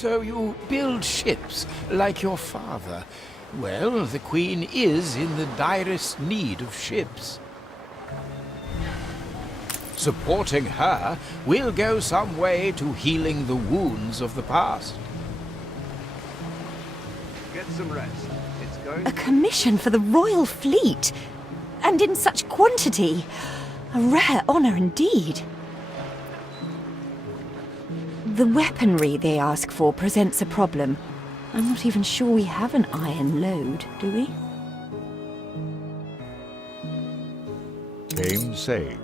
So you build ships like your father. Well, the Queen is in the direst need of ships. Supporting her will go some way to healing the wounds of the past. Get some rest. It's going... A commission for the Royal Fleet! And in such quantity! A rare honor indeed. The weaponry they ask for presents a problem. I'm not even sure we have an iron load, do we? Game saved.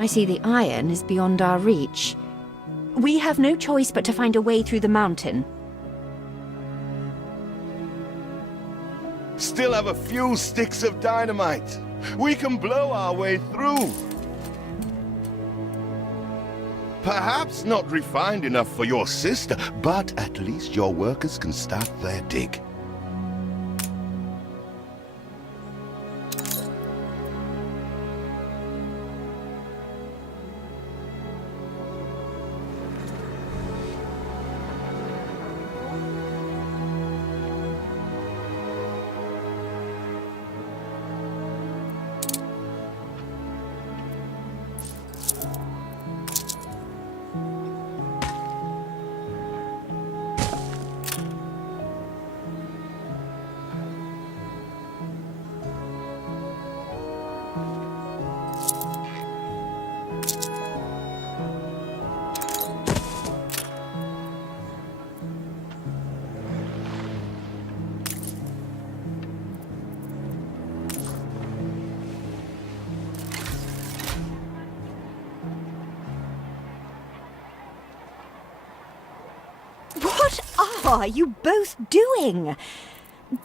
I see the iron is beyond our reach. We have no choice but to find a way through the mountain. Still have a few sticks of dynamite. We can blow our way through. Perhaps not refined enough for your sister, but at least your workers can start their dig. What are you both doing?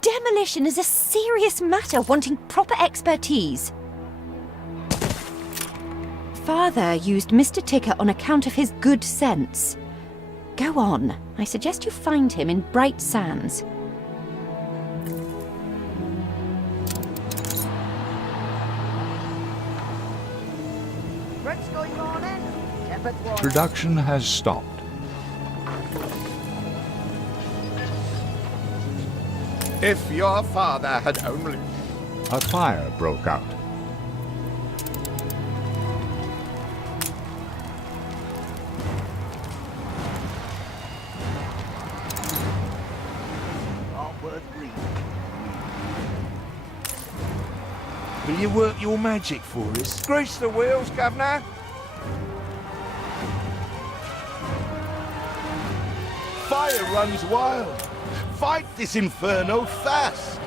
Demolition is a serious matter wanting proper expertise. Father used Mr. Ticker on account of his good sense. Go on. I suggest you find him in Bright Sands. What's going on then? Production has stopped. If your father had only... A fire broke out. Not worth reading. Will you work your magic for us? Grease the wheels, Governor. Fire runs wild. Fight this inferno fast!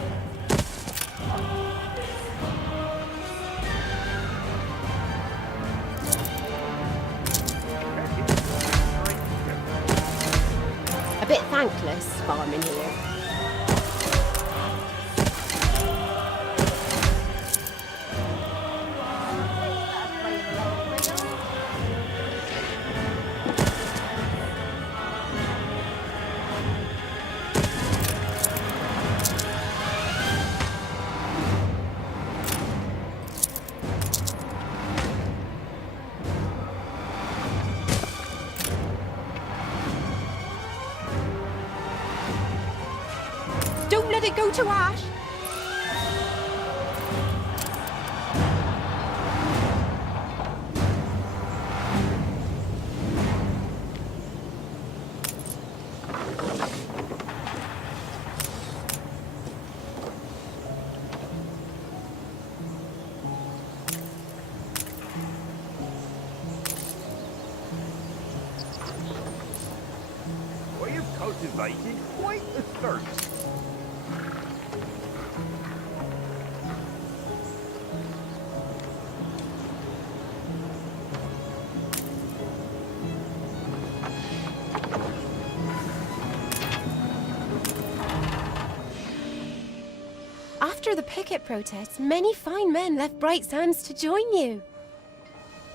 A bit thankless farming here. Don't let it go to ash! We have cultivated quite a thirst. After the picket protests, many fine men left Bright Sands to join you.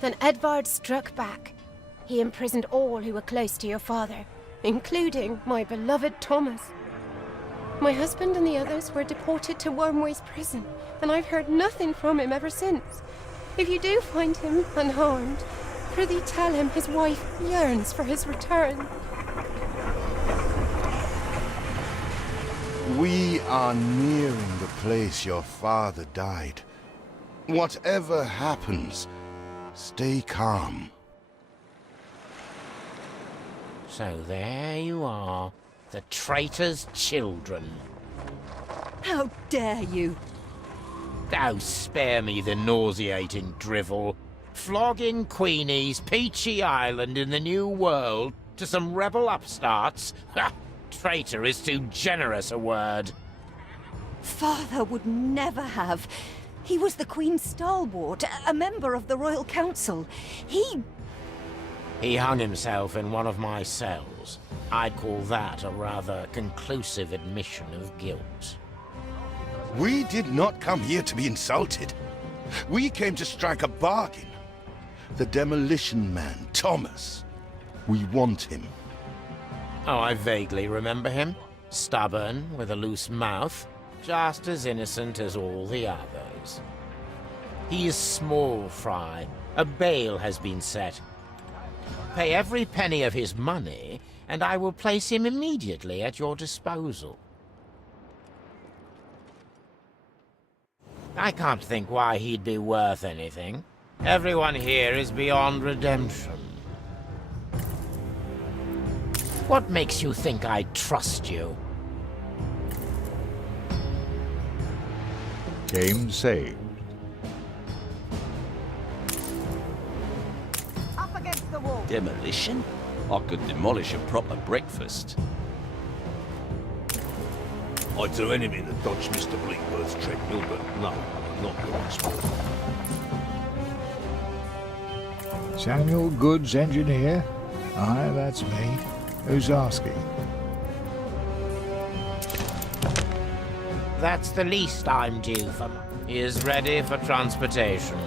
Then Edvard struck back. He imprisoned all who were close to your father, including my beloved Thomas. My husband and the others were deported to Wormway's prison, and I've heard nothing from him ever since. If you do find him unharmed, Prithee tell him his wife yearns for his return. We are nearing the place your father died. Whatever happens, stay calm. So there you are, the traitor's children. How dare you? Oh, spare me the nauseating drivel. Flogging Queenie's peachy island in the New World to some rebel upstarts? Ha! Traitor is too generous a word. Father would never have. He was the Queen's stalwart, a member of the Royal Council. He hung himself in one of my cells. I'd call that a rather conclusive admission of guilt. We did not come here to be insulted. We came to strike a bargain. The demolition man, Thomas. We want him. Oh, I vaguely remember him. Stubborn, with a loose mouth, just as innocent as all the others. He is small fry. A bail has been set. Pay every penny of his money, and I will place him immediately at your disposal. I can't think why he'd be worth anything. Everyone here is beyond redemption. What makes you think I'd trust you? Game saved. Up against the wall. Demolition? I could demolish a proper breakfast. I'd do anything to dodge Mr. Bleakbird's treadmill, but no, not your sport. Samuel Goods, engineer? Aye, that's me. Who's asking? That's the least I'm due for. He is ready for transportation.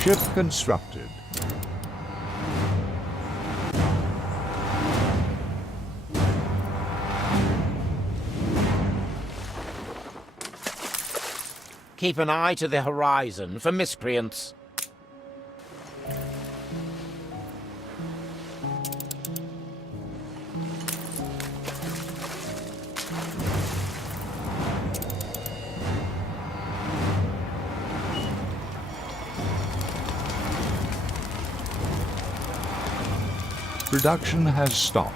Ship constructed. Keep an eye to the horizon for miscreants. Production has stopped.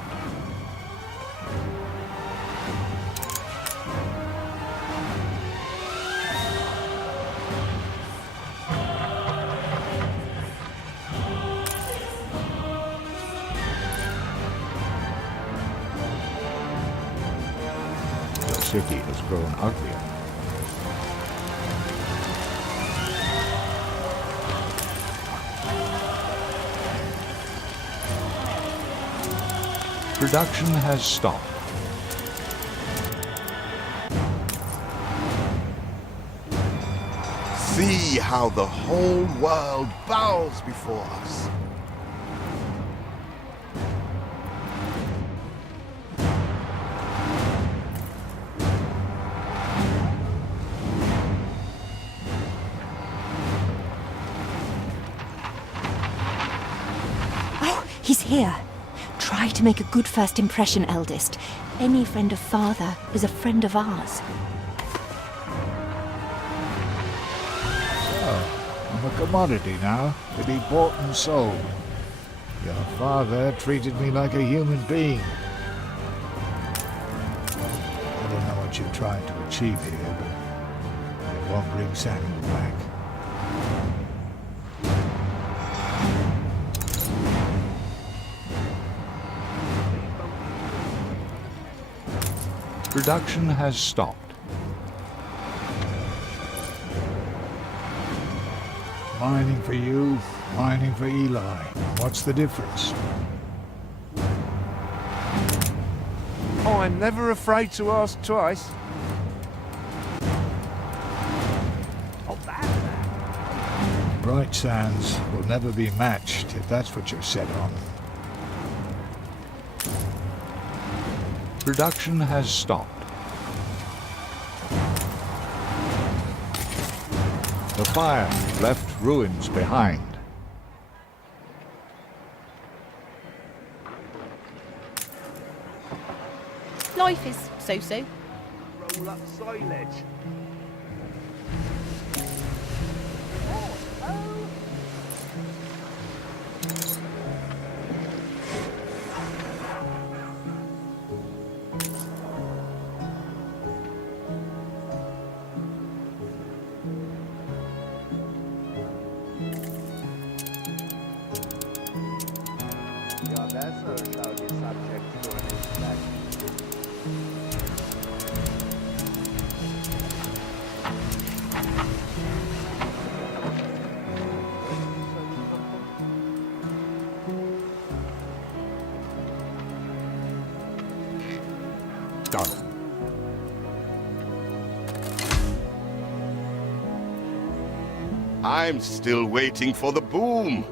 The city has grown uglier. Production has stopped. See how the whole world bows before us. Oh, he's here. Try to make a good first impression, eldest. Any friend of father is a friend of ours. I'm a commodity now, to be bought and sold. Your father treated me like a human being. I don't know what you're trying to achieve here, but it won't bring Samuel back. Production has stopped. Mining for you, mining for Eli. What's the difference? I'm never afraid to ask twice. Bright sands will never be matched if that's what you're set on. Production has stopped. The fire left ruins behind. Life is so-so. Roll up silage. Your vessel shall be subject to an inspection. Done. I'm still waiting for the boom.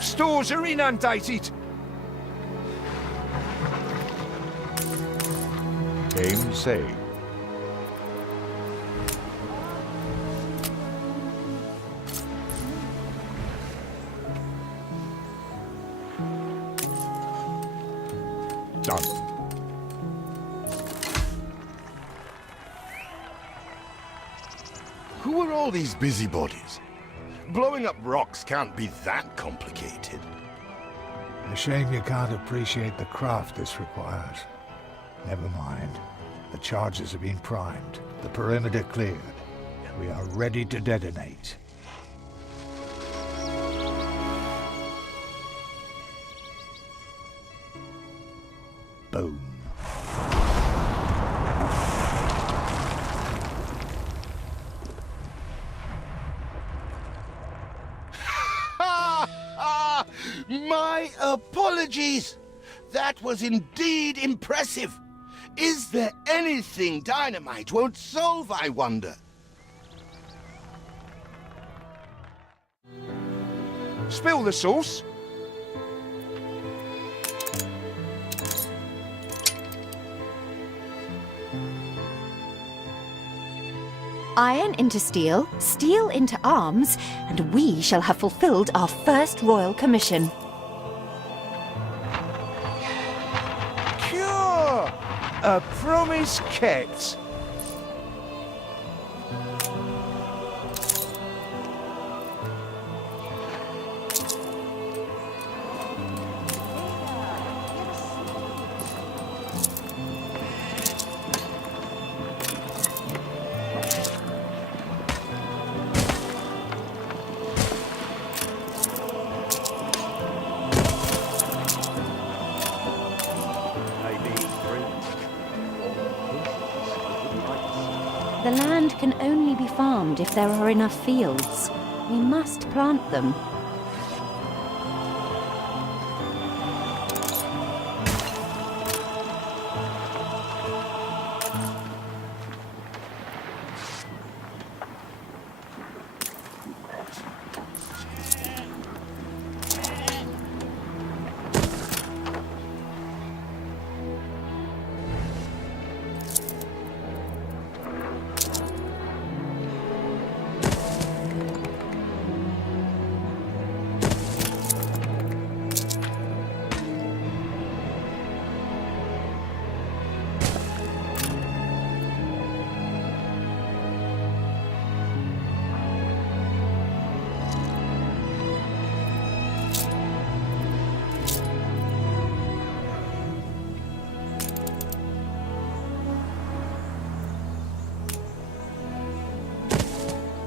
Stores are inundated. Game saved. Done. Who are all these busybodies? Blowing up rocks can't be that complicated. A shame you can't appreciate the craft this requires. Never mind. The charges have been primed. The perimeter cleared. We are ready to detonate. Boom. My apologies! That was indeed impressive. Is there anything dynamite won't solve, I wonder? Spill the sauce. Iron into steel, steel into arms, and we shall have fulfilled our first royal commission. Cure! A promise kept. The land can only be farmed if there are enough fields. We must plant them.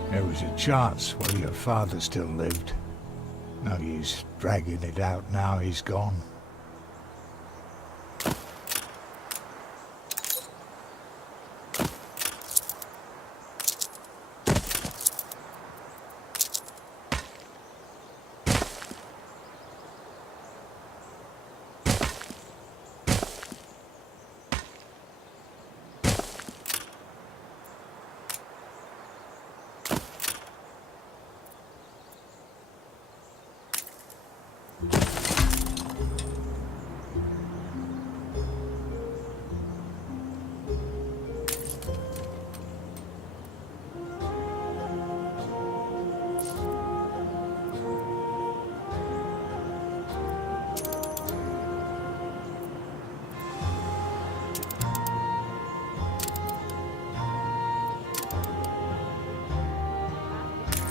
There was a chance while your father still lived. No use dragging it out now he's gone.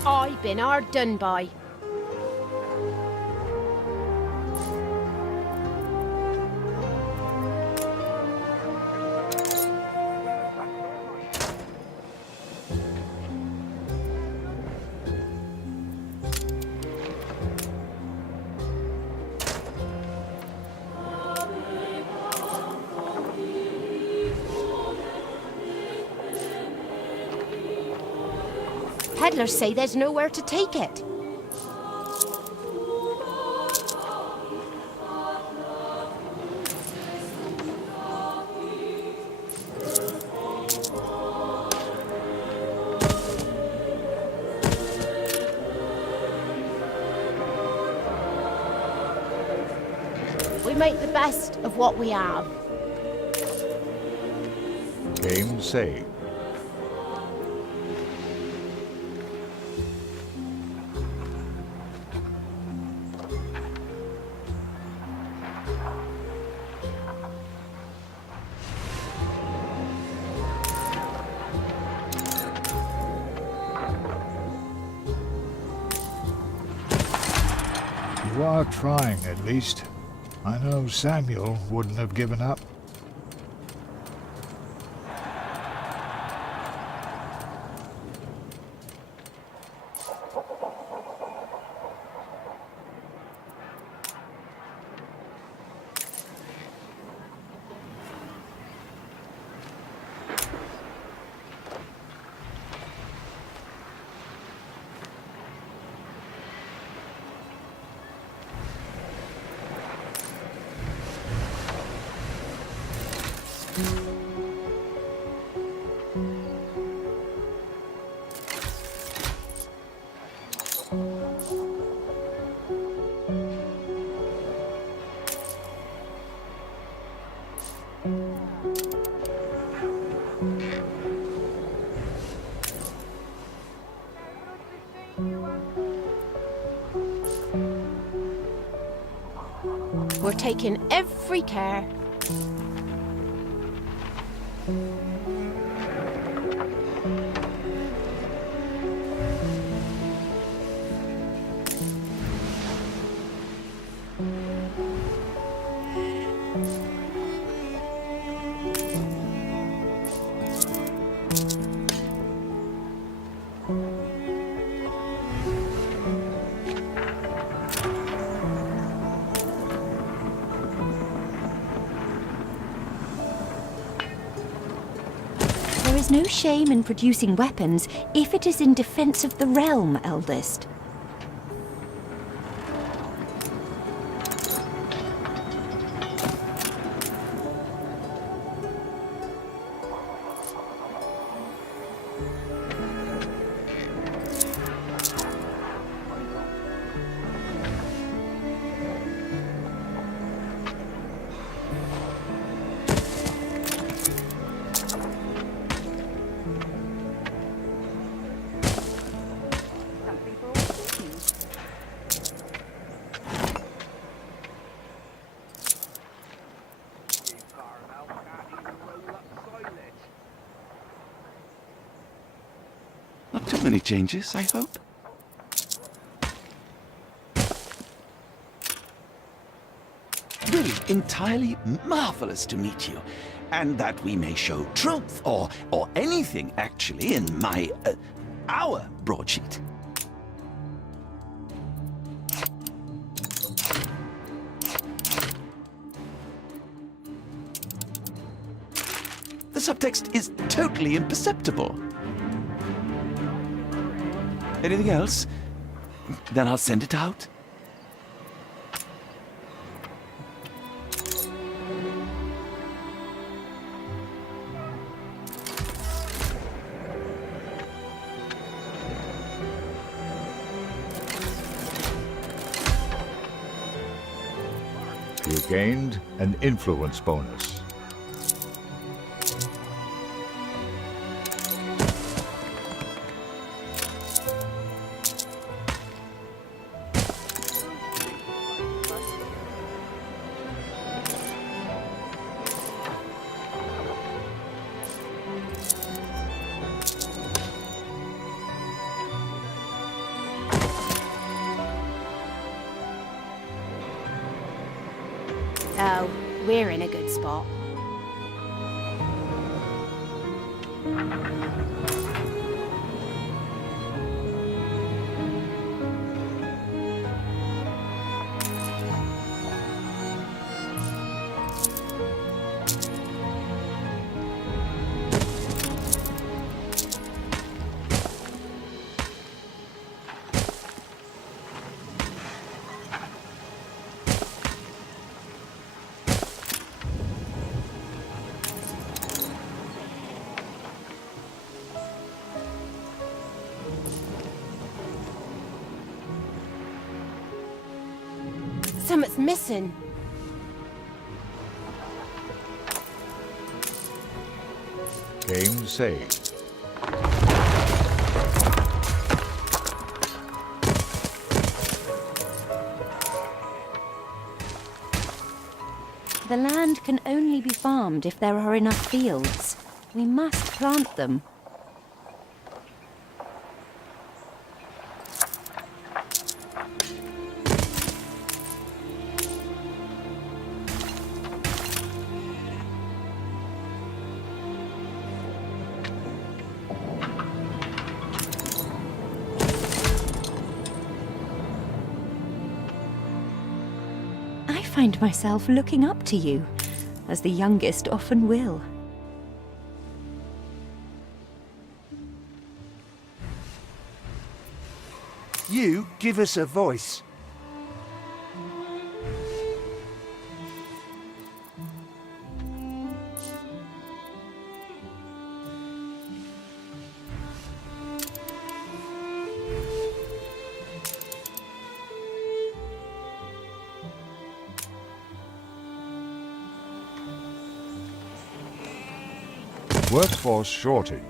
I been hard done by. Peddlers say there's nowhere to take it. We make the best of what we have. Game saved. You are trying, at least. I know Samuel wouldn't have given up. We're taking every care. There is no shame in producing weapons if it is in defense of the realm, eldest. Not too many changes, I hope. Really, entirely marvelous to meet you. And that we may show truth, or anything, actually, in my, our broadsheet. The subtext is totally imperceptible. Anything else? Then I'll send it out. You gained an influence bonus. we're in a good spot. Something's missing. Game saved. The land can only be farmed if there are enough fields. We must plant them. I find myself looking up to you, as the youngest often will. You give us a voice. Workforce shortage.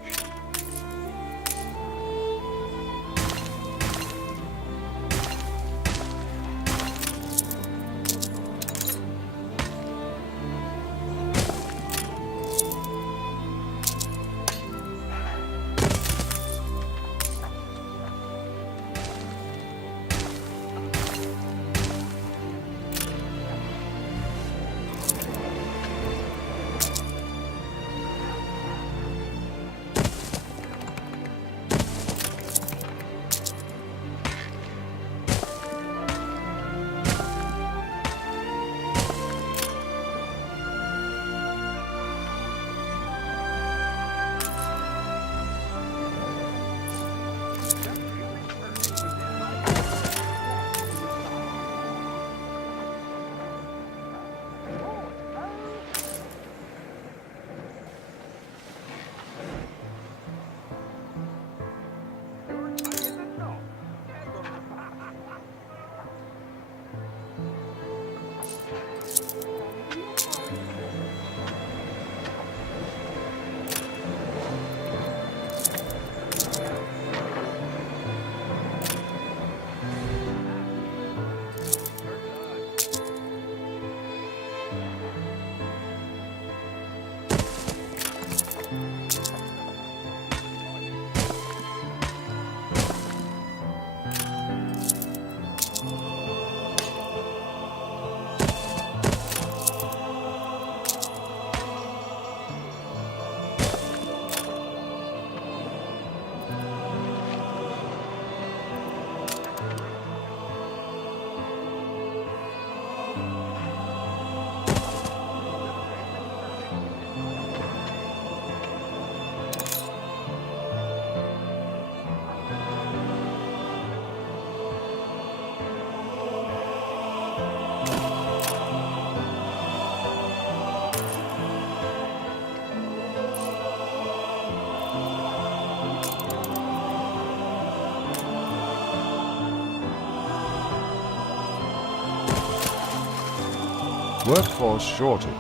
Workforce shortage.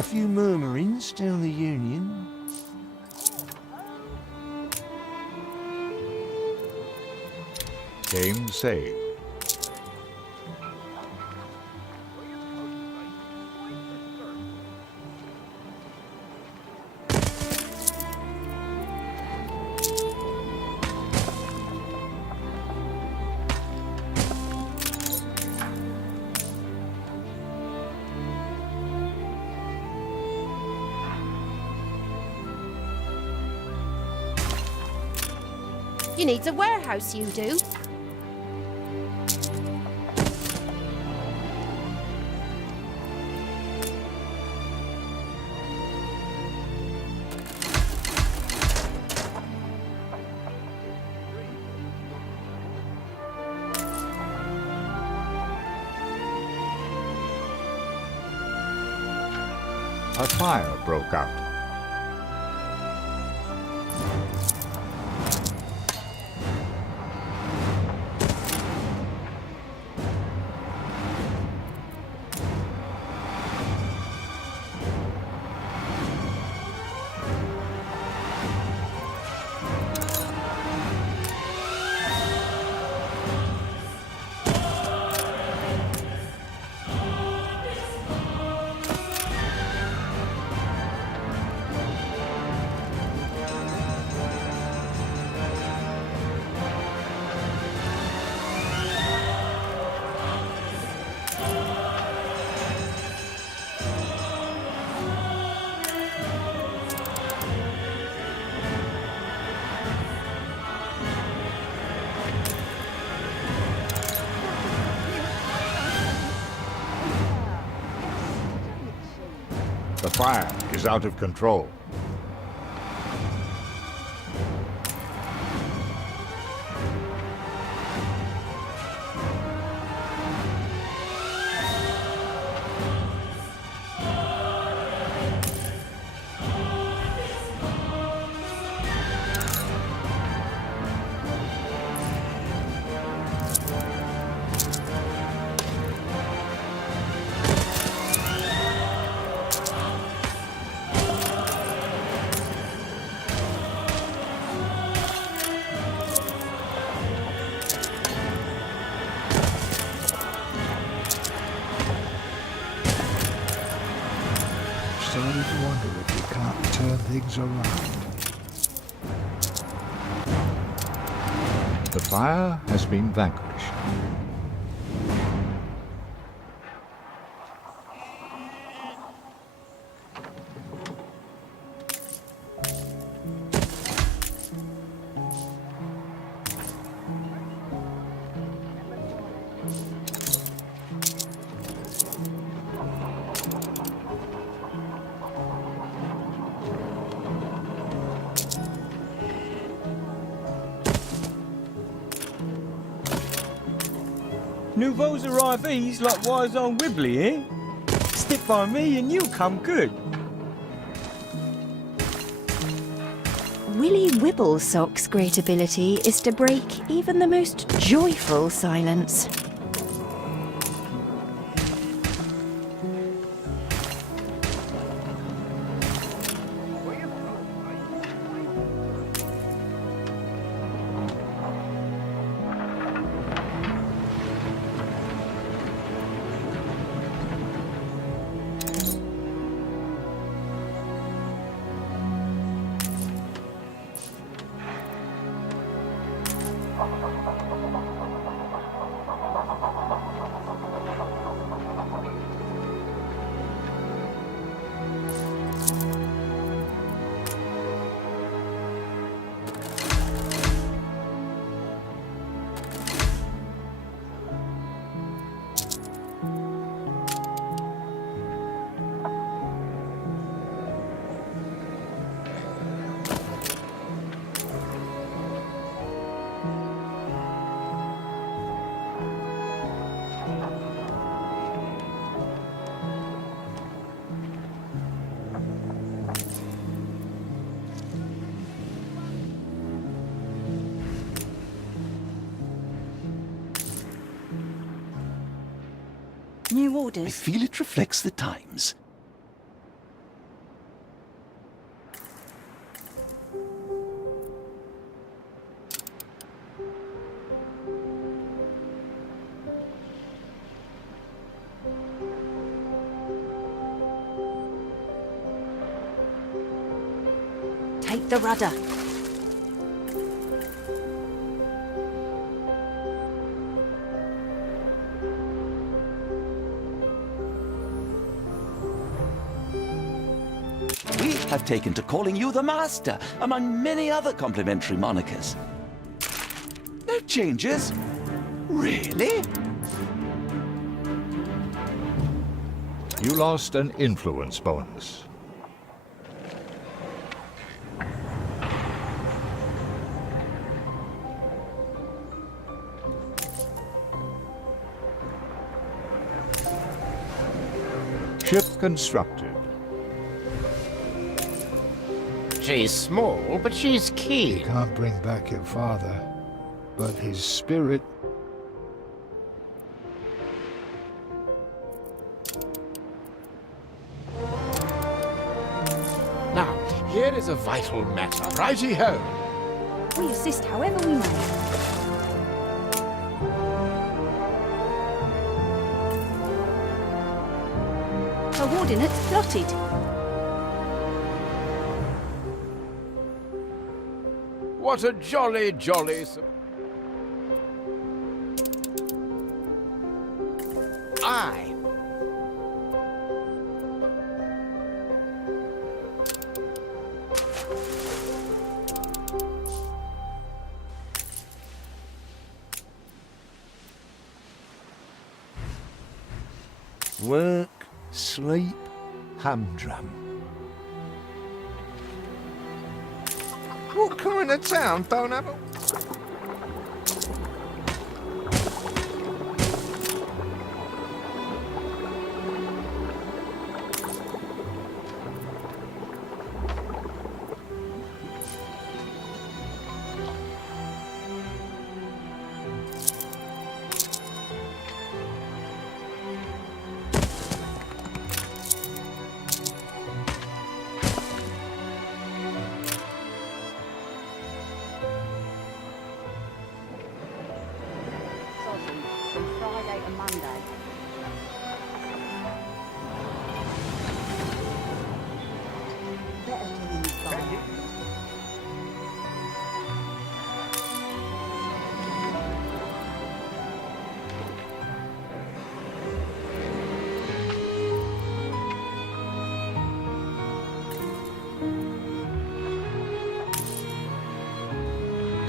A few murmurings still the Union. Game saved. You needs a warehouse, you do. A fire broke out. The fire is out of control. Starting to wonder if you can't turn things around. The fire has been vanquished. Nouveaux arrivees like wise on Wibbly, eh? Stick by me and you'll come good. Willy Wibblesock's great ability is to break even the most joyful silence. New I orders. feel it reflects the times. Take the rudder. We have taken to calling you the Master, among many other complimentary monikers. No changes? Really? You lost an influence bonus. Ship constructed. She's small, but she's You keen. can't bring back your father, but his spirit... Now, here is a vital matter. Righty-ho. We assist however we may. Coordinates plotted. What a jolly, jolly... Aye. Work, sleep, humdrum. What kind of town don't have a... From Friday to Monday. Better doing this by hand.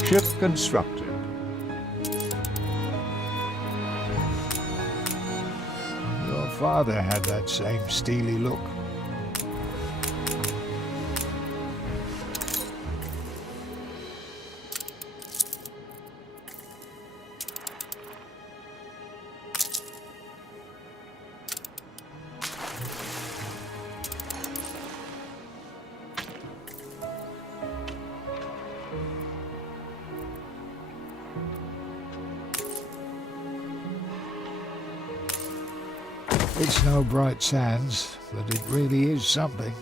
Ship constructed. Your father had that same steely look. It's no bright sands, but it really is something.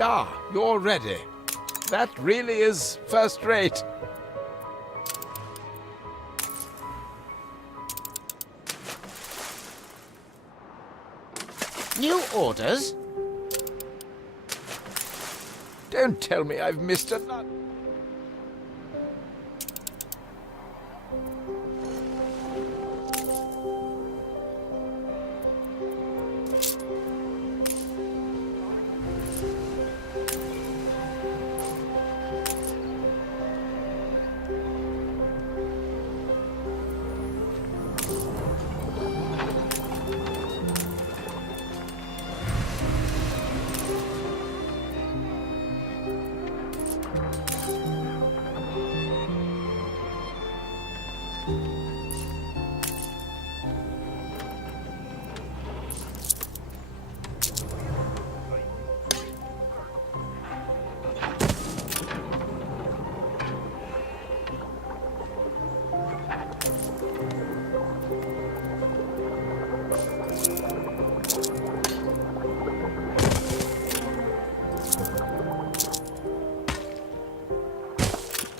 Ah, you're ready. That really is first rate. New orders? Don't tell me I've missed a nut.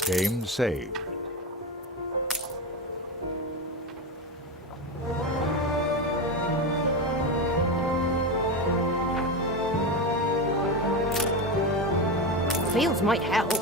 Game saved. fields might help.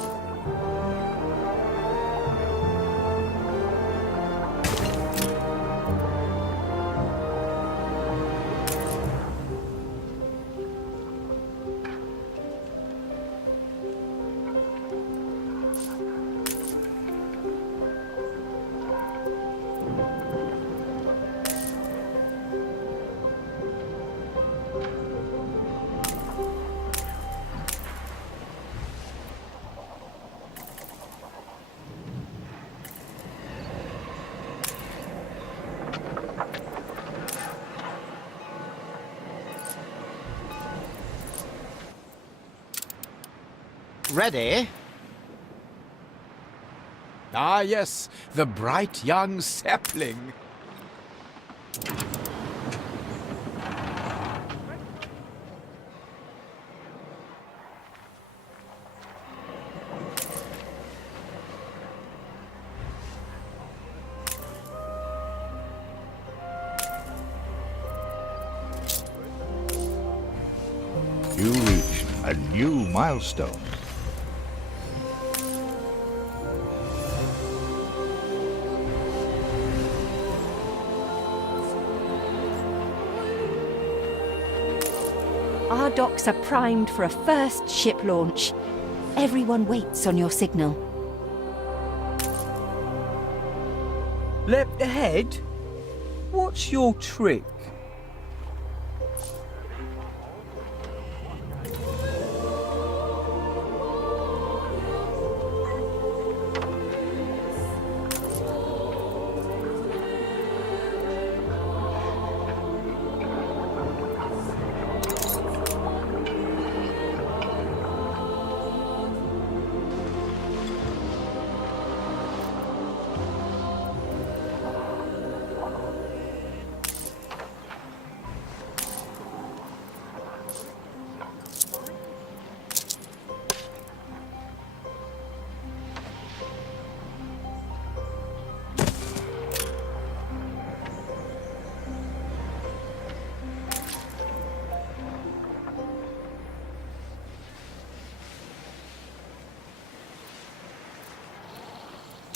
Ready? Ah, yes, the bright young sapling. You reached a new milestone. Our docks are primed for a first ship launch. Everyone waits on your signal. Leapt ahead? What's your trick?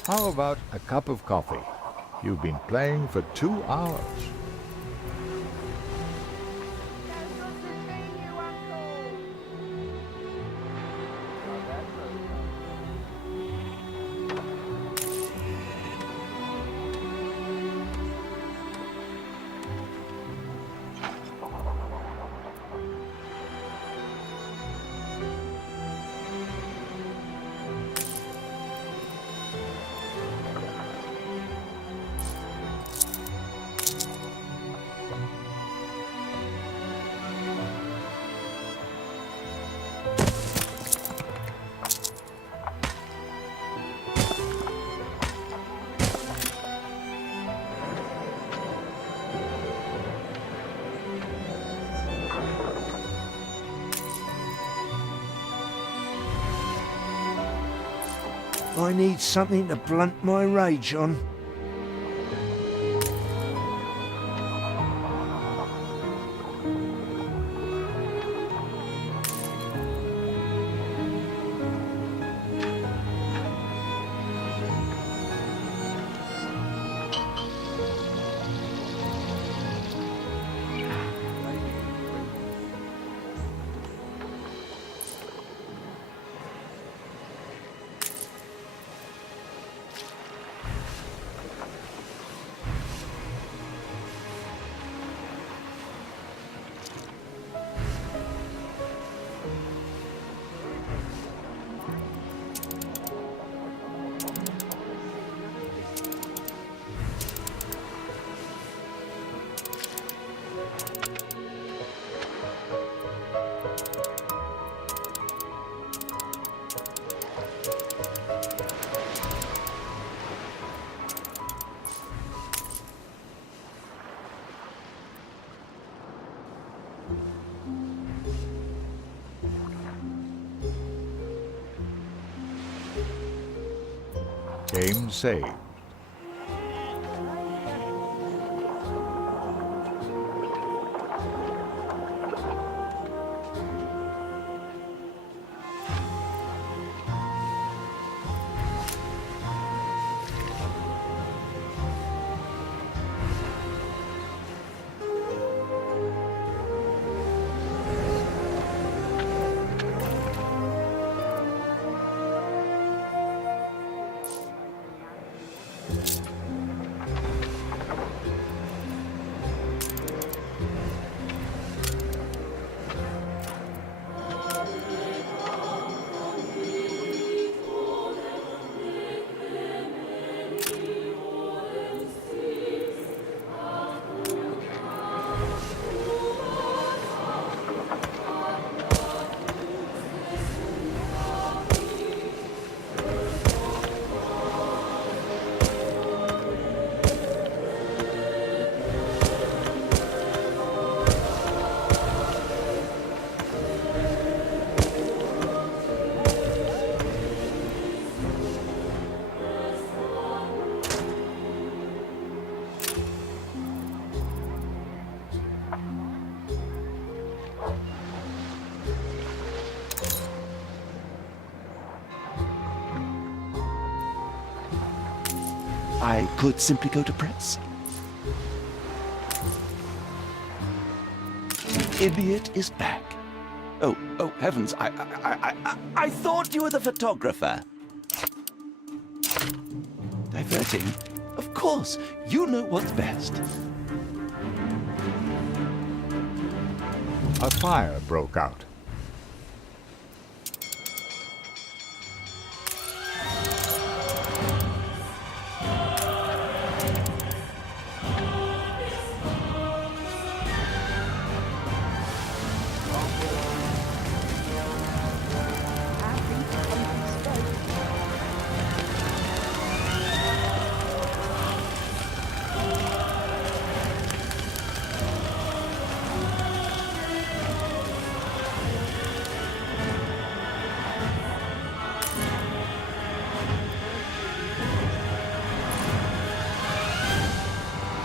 How about a cup of coffee? You've been playing for 2 hours. I need something to blunt my rage on. Game saved. I could simply go to press. The idiot is back. Oh heavens, I thought you were the photographer. Diverting? Of course, you know what's best. A fire broke out.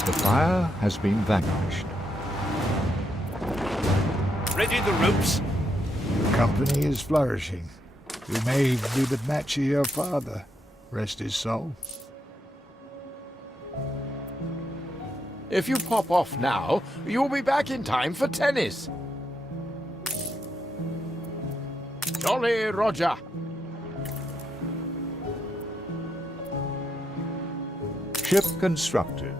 The fire has been vanquished. Ready the ropes? Your company is flourishing. We may be the match of your father. Rest his soul. If you pop off now, you'll be back in time for tennis. Jolly Roger. Ship constructed.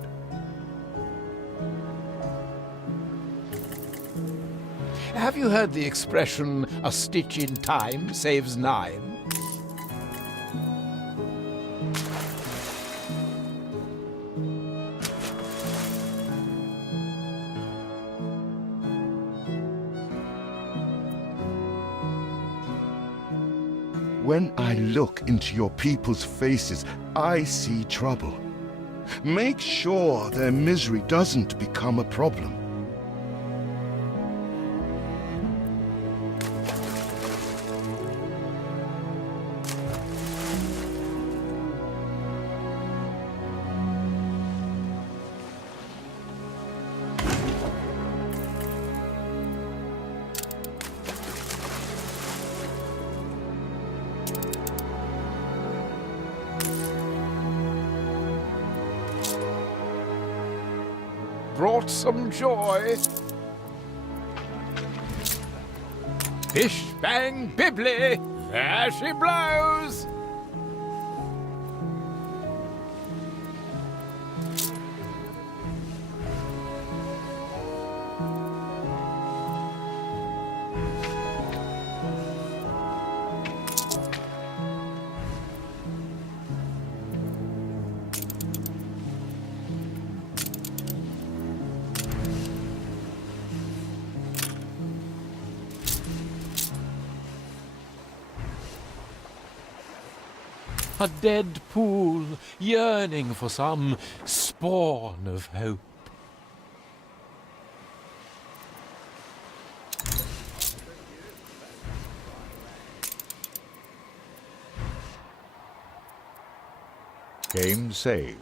Have you heard the expression, a stitch in time saves nine? When I look into your people's faces, I see trouble. Make sure their misery doesn't become a problem. Brought some joy. Bish bang bibbly, there she blows. A dead pool, yearning for some spawn of hope. Game saved.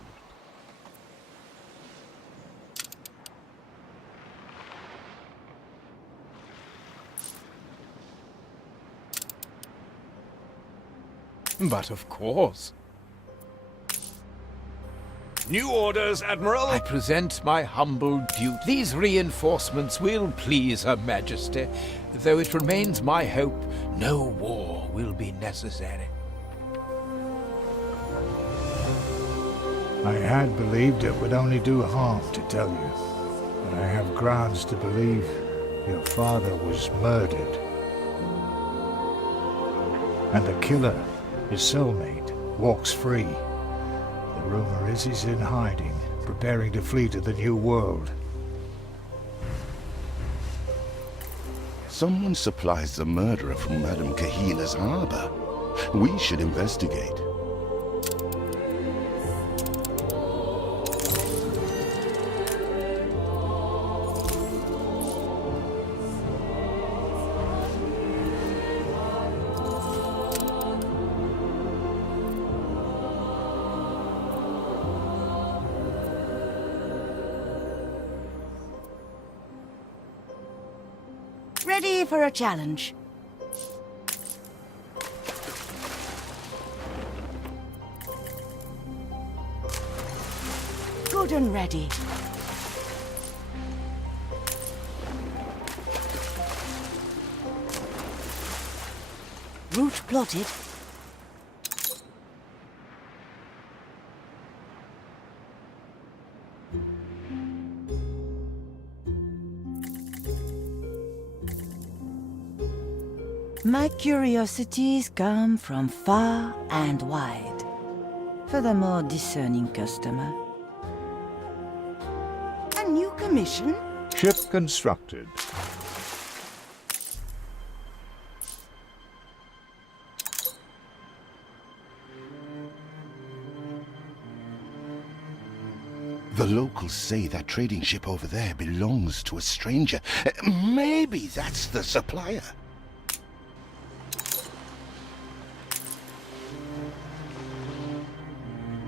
But of course. New orders, Admiral. I present my humble duty. These reinforcements will please Her Majesty, though it remains my hope no war will be necessary. I had believed it would only do harm to tell you, but I have grounds to believe your father was murdered. And the killer, his cellmate, walks free. The rumor is he's in hiding, preparing to flee to the New World. Someone supplies the murderer from Madame Kahina's harbor. We should investigate. Ready for a challenge. Good and ready. Route plotted. My curiosities come from far and wide. For the more discerning customer. A new commission? Ship constructed. The locals say that trading ship over there belongs to a stranger. Maybe that's the supplier.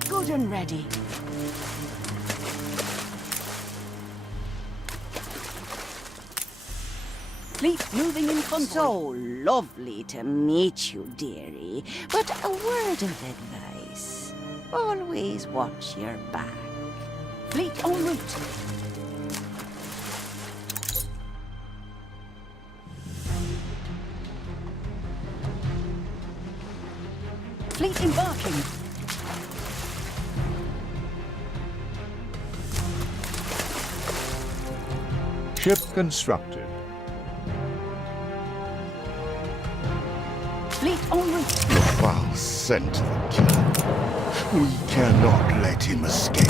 Good and ready. Fleet moving in convoy. So lovely to meet you, dearie. But a word of advice. Always watch your back. Fleet en route. Fleet embarking. Ship constructed. Fleet en route. The foul scent of the killer. We cannot let him escape.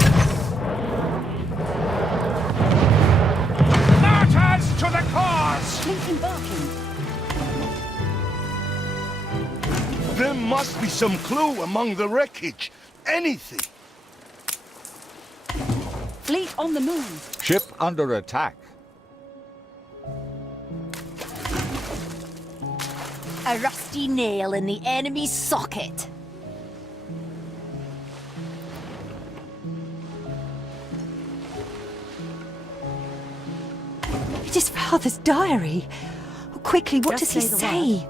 Martyrs to the cause! Fleet embarking. There must be some clue among the wreckage. Anything. Fleet on the move. Ship under attack. A rusty nail in the enemy's socket. It is father's diary. Quickly, what does he say?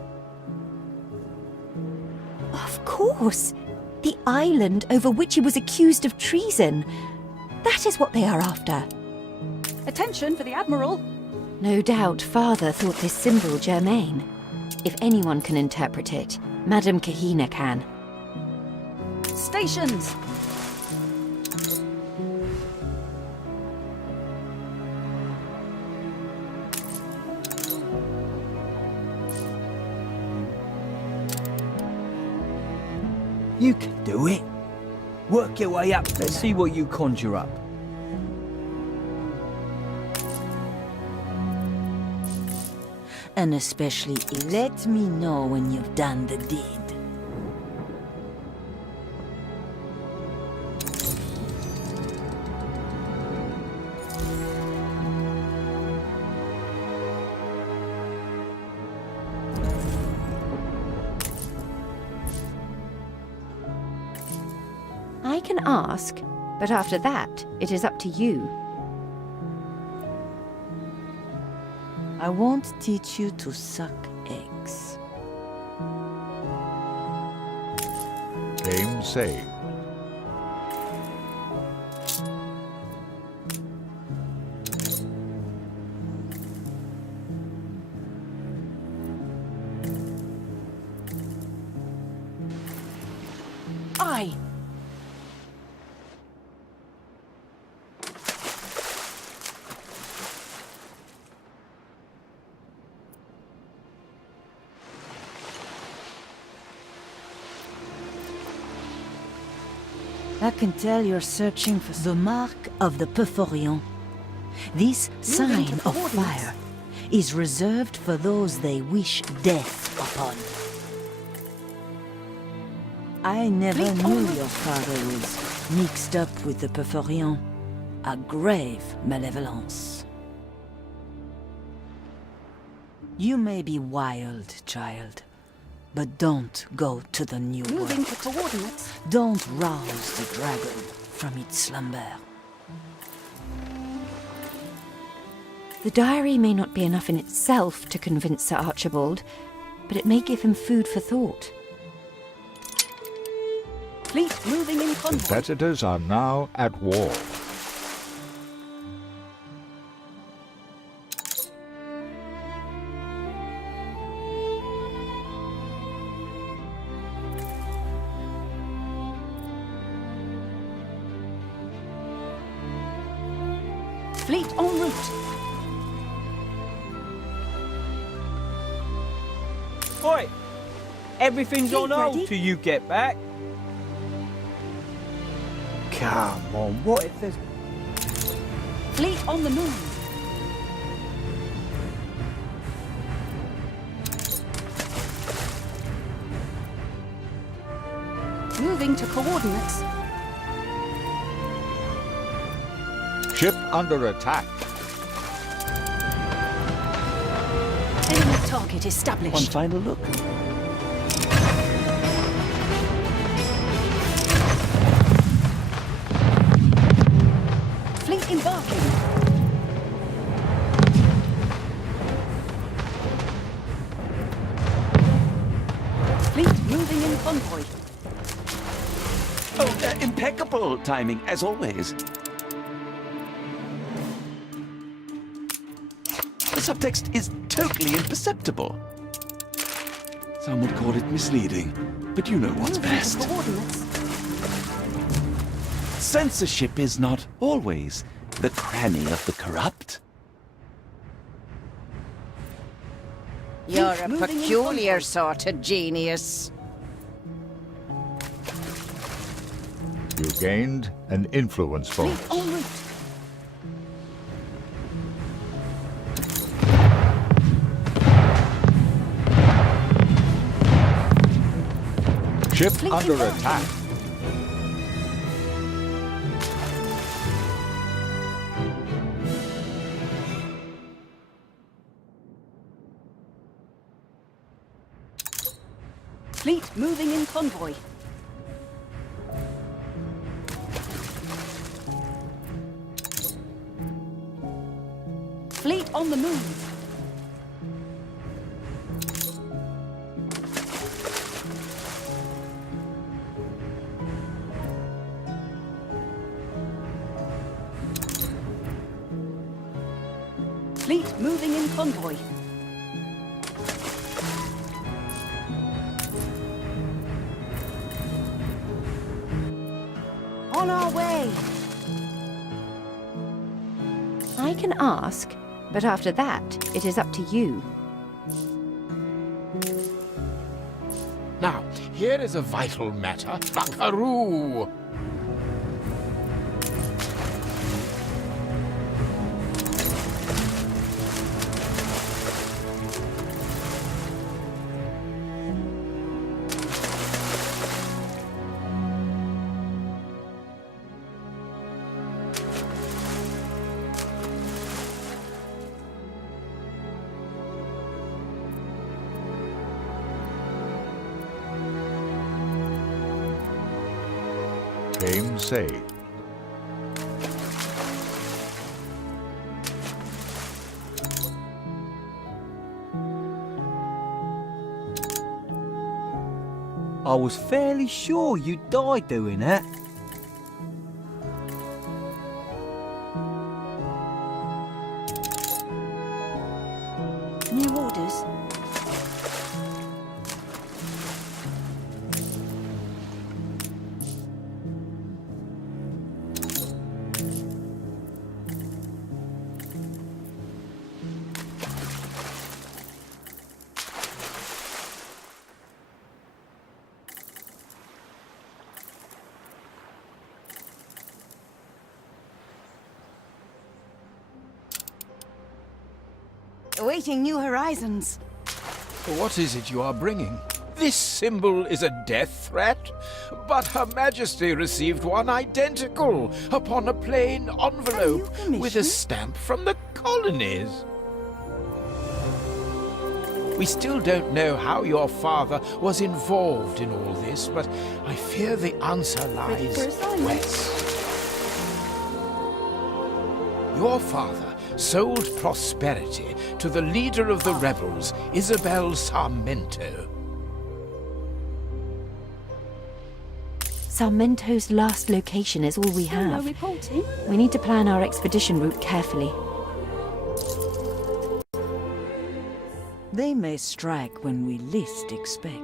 Of course. The island over which he was accused of treason. That is what they are after. Attention for the Admiral. No doubt father thought this symbol germane. If anyone can interpret it, Madame Kahina can. Stations. You can do it. Work your way up. Let's see what you conjure up. And especially, let me know when you've done the deed. I can ask, but after that, it is up to you. I won't teach you to suck eggs. Game saved. Aye. I can tell you're searching for the mark of the Perforient. This sign of fire is reserved for those they wish death upon. I never knew your father was mixed up with the Perforient. A grave malevolence. You may be wild, child. But don't go to the new world. Moving to coordinates. Don't rouse the dragon from its slumber. The diary may not be enough in itself to convince Sir Archibald, but it may give him food for thought. Fleet moving in convoy. Competitors are now at war. Fleet en route. Right. Everything's Fleet on hold ready? till you get back. Come on, what if there's... Fleet on the move. Moving to coordinates. Ship under attack. Enemy target established. One final look. Fleet embarking. Fleet moving in convoy. Oh, impeccable timing, as always. The subtext is totally imperceptible. Some would call it misleading, but you know what's Moving best. to coordinates. Censorship is not always the cranny of the corrupt. You're Fleet a moving in peculiar convoy. sort of genius. You gained an influence bonus. Fleet en route. Ship Fleet under embarking. attack. Fleet moving in convoy. Fleet on the move. Fleet moving in convoy. On our way. I can ask, but after that, it is up to you. Now, here is a vital matter. Buckaroo! Game saved. I was fairly sure you'd die doing that. New orders. Awaiting new horizons. What is it you are bringing? This symbol is a death threat, but Her Majesty received one identical upon a plain envelope with a commissioned? stamp from the colonies. We still don't know how your father was involved in all this, but I fear the answer lies for assignment. west. Your father sold prosperity to the leader of the rebels, Isabel Sarmento. Sarmento's last location is all we Solo have. reporting. We need to plan our expedition route carefully. They may strike when we least expect.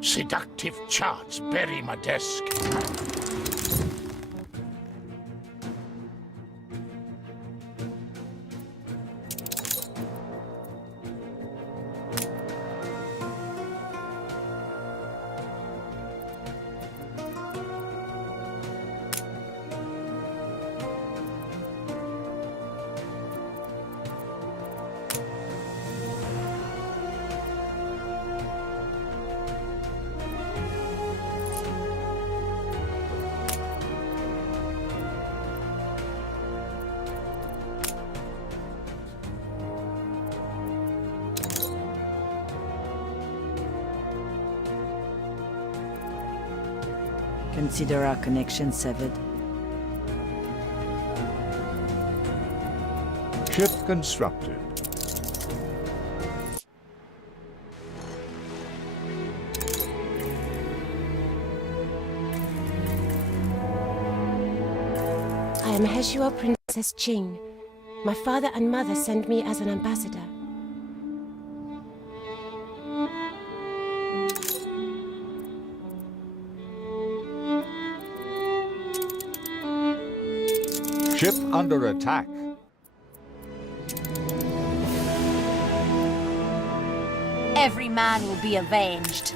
Seductive charts bury my desk. consider our connection severed. Ship constructed. I am Heshua Princess Ching. My father and mother sent me as an ambassador. Ship under attack. Every man will be avenged.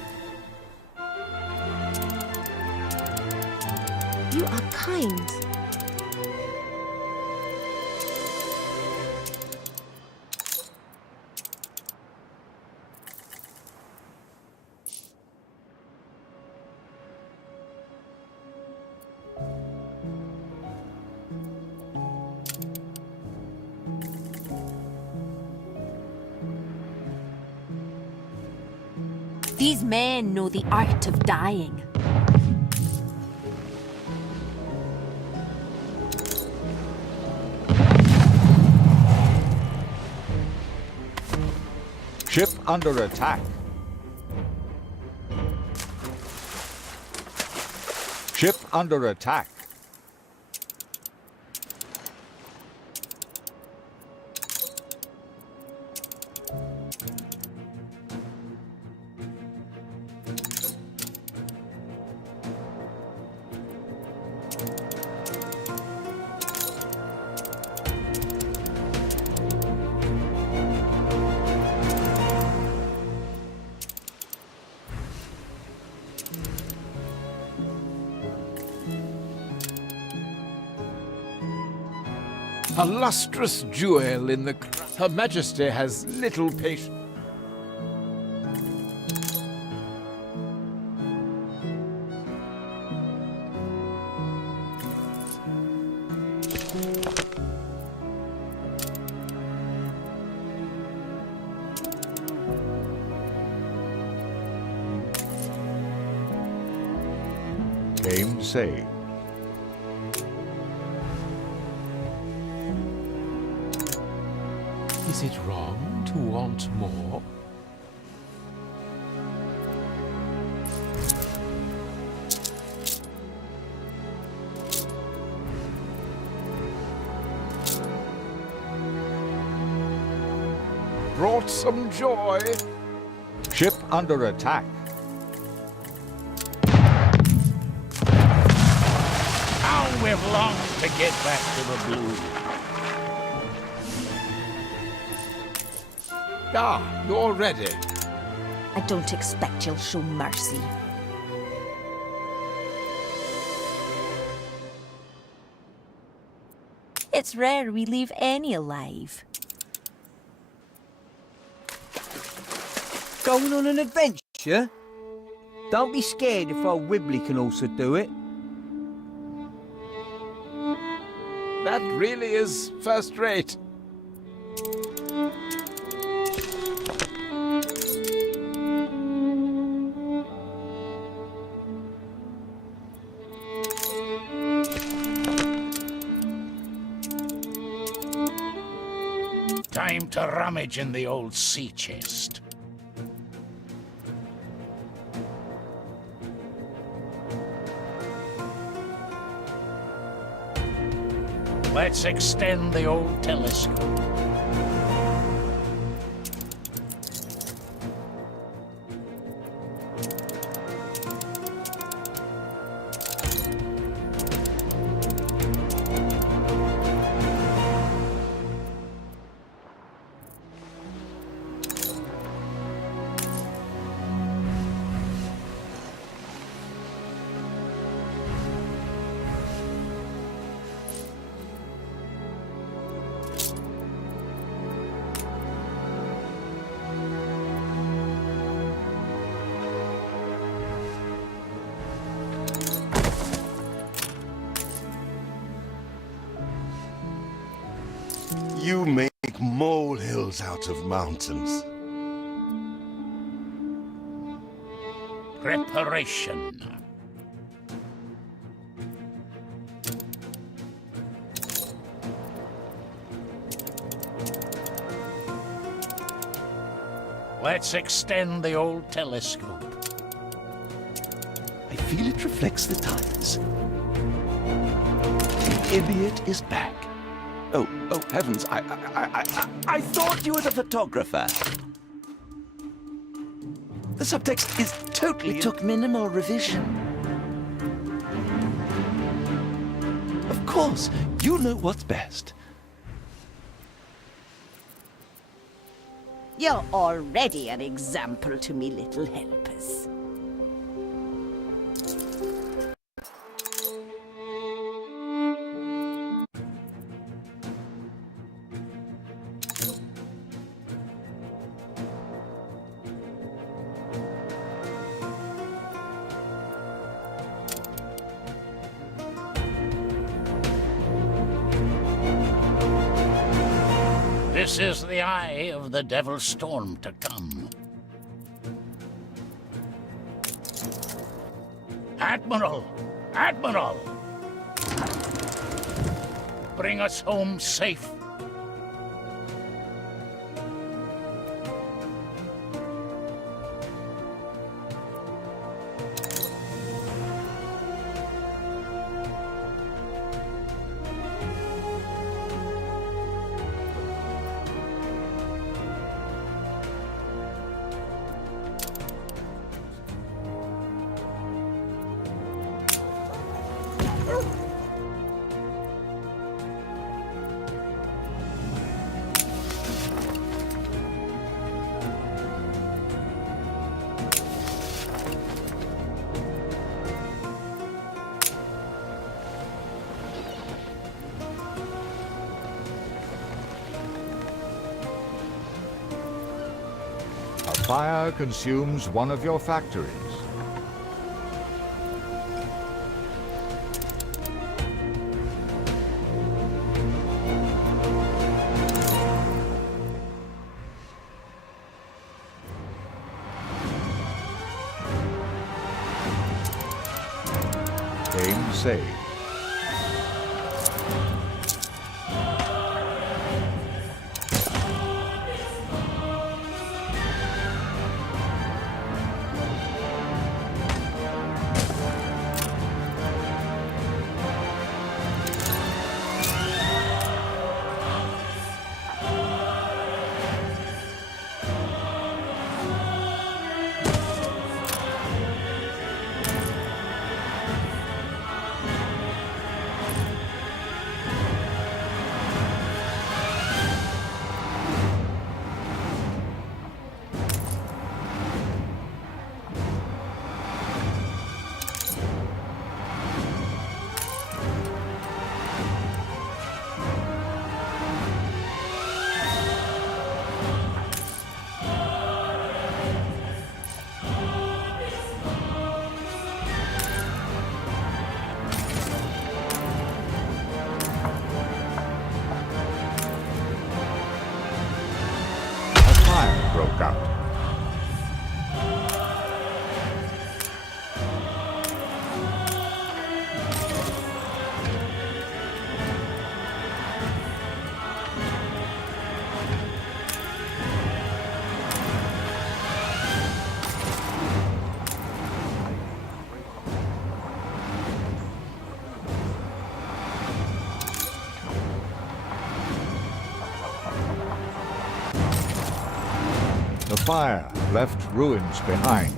You are kind. These men know the art of dying. Ship under attack. Ship under attack. A lustrous jewel in the crown. Her Majesty has little patience. Game saved. Is it wrong to want more? Brought some joy. Ship under attack. How we've longed to get back to the blue. Ah, you're ready. I don't expect you'll show mercy. It's rare we leave any alive. Going on an adventure? Don't be scared if old Wibbly can also do it. That really is first rate. Time to rummage in the old sea chest. Let's extend the old telescope. You make molehills out of mountains. Preparation. Let's extend the old telescope. I feel it reflects the times. The idiot is back. Oh heavens, I thought you were the photographer. The subtext is totally... It took minimal revision. Of course, you know what's best. You're already an example to me little helpers. This is the eye of the devil's storm to come. Admiral! Admiral! Bring us home safe. A fire consumes one of your factories. Game saved. Broke out. The fire left ruins behind.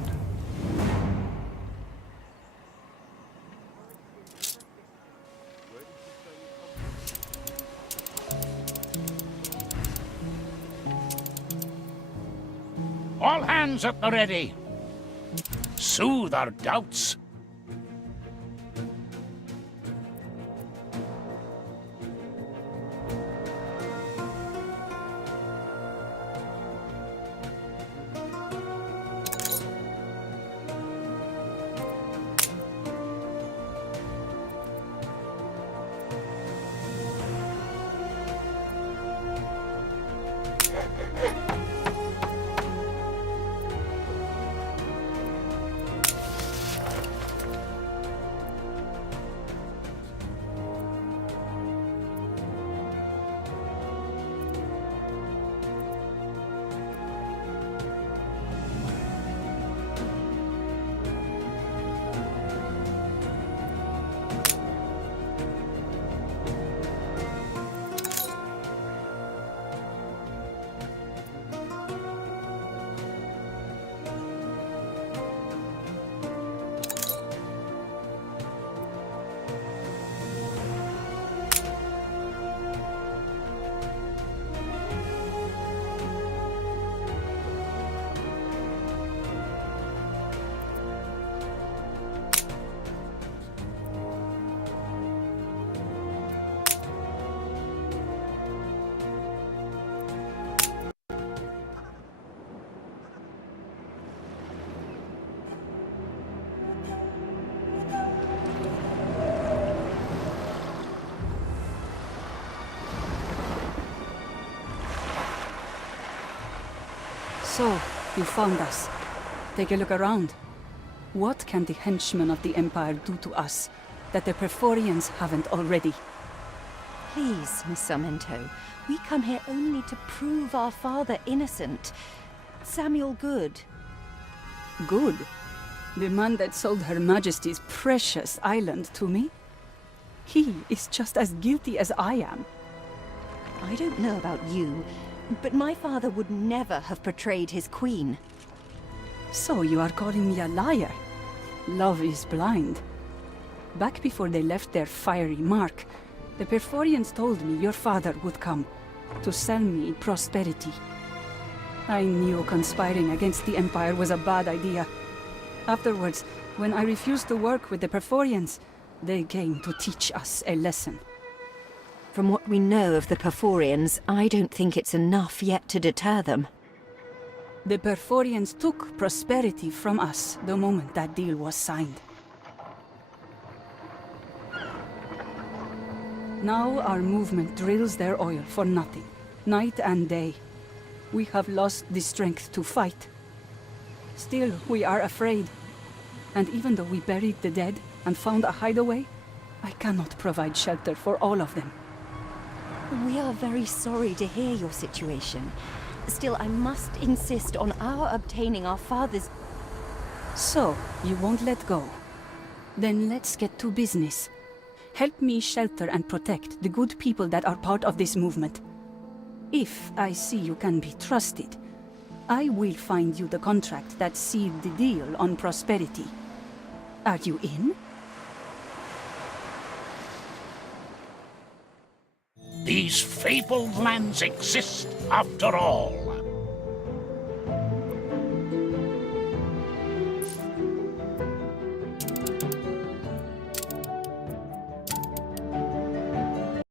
All hands at the ready. Soothe our doubts. So, you found us. Take a look around. What can the henchmen of the Empire do to us that the Perforians haven't already? Please, Miss Sarmento, we come here only to prove our father innocent. Samuel Good. Good? The man that sold Her Majesty's precious island to me? He is just as guilty as I am. I don't know about you, but my father would never have betrayed his queen. So you are calling me a liar? Love is blind. Back before they left their fiery mark, the Perforians told me your father would come to sell me prosperity. I knew conspiring against the Empire was a bad idea. Afterwards, when I refused to work with the Perforians, they came to teach us a lesson. From what we know of the Perforians, I don't think it's enough yet to deter them. The Perforians took prosperity from us the moment that deal was signed. Now our movement drills their oil for nothing, night and day. We have lost the strength to fight. Still, we are afraid. And even though we buried the dead and found a hideaway, I cannot provide shelter for all of them. We are very sorry to hear your situation. Still, I must insist on our obtaining our father's... So, you won't let go? Then let's get to business. Help me shelter and protect the good people that are part of this movement. If I see you can be trusted, I will find you the contract that sealed the deal on prosperity. Are you in? These fabled lands exist after all.